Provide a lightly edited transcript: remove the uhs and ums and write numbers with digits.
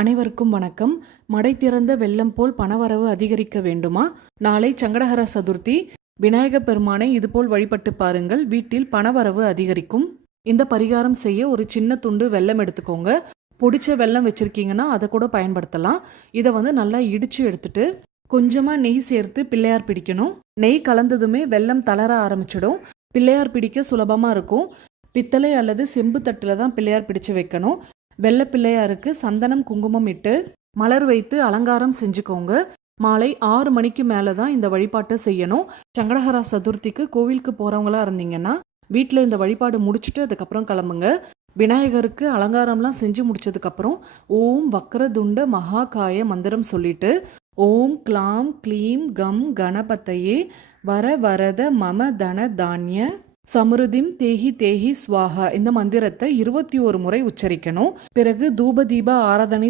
அனைவருக்கும் வணக்கம். மடை திறந்த வெள்ளம் போல் பணவரவு அதிகரிக்க வேண்டுமா? நாளை சங்கடஹர சதுர்த்தி. விநாயகப் பெருமானை இதுபோல் வழிபட்டு பாருங்கள், வீட்டில் பணவரவு அதிகரிக்கும். இந்த பரிகாரம் செய்ய ஒரு சின்ன துண்டு வெல்லம் எடுத்துக்கோங்க. பொடிச்ச வெல்லம் வச்சுருக்கீங்கன்னா அதை கூட பயன்படுத்தலாம். இதை நல்லா இடித்து எடுத்துட்டு கொஞ்சமாக நெய் சேர்த்து பிள்ளையார் பிடிக்கணும். நெய் கலந்ததுமே வெல்லம் தளர ஆரம்பிச்சிடும். பிள்ளையார் பிடிக்க சுலபமாக இருக்கும். பித்தளை அல்லது செம்பு தட்டில் தான் பிள்ளையார் பிடிச்சு வைக்கணும். வெள்ளை பிள்ளையாருக்கு சந்தனம் குங்குமம் இட்டு மலர் வைத்து அலங்காரம் செஞ்சுக்கோங்க. மாலை 6 மணிக்கு மேலே தான் இந்த வழிபாட்டை செய்யணும். சங்கடஹர சதுர்த்திக்கு கோவிலுக்கு போகிறவங்களா இருந்தீங்கன்னா வீட்டில் இந்த வழிபாடு முடிச்சுட்டு அதுக்கப்புறம் கிளம்புங்க. விநாயகருக்கு அலங்காரம்லாம் செஞ்சு முடிச்சதுக்கப்புறம் ஓம் வக்ரதுண்ட மகாகாய மந்திரம் சொல்லிட்டு ஓம் க்ளாம் க்ளீம் கம் கணபதையே வர வரத மம தன தானிய சமிருதிம் தேஹி தேஹி ஸ்வாஹா இந்த மந்திரத்தை 21 முறை உச்சரிக்கணும். பிறகு தூப தீப ஆராதனை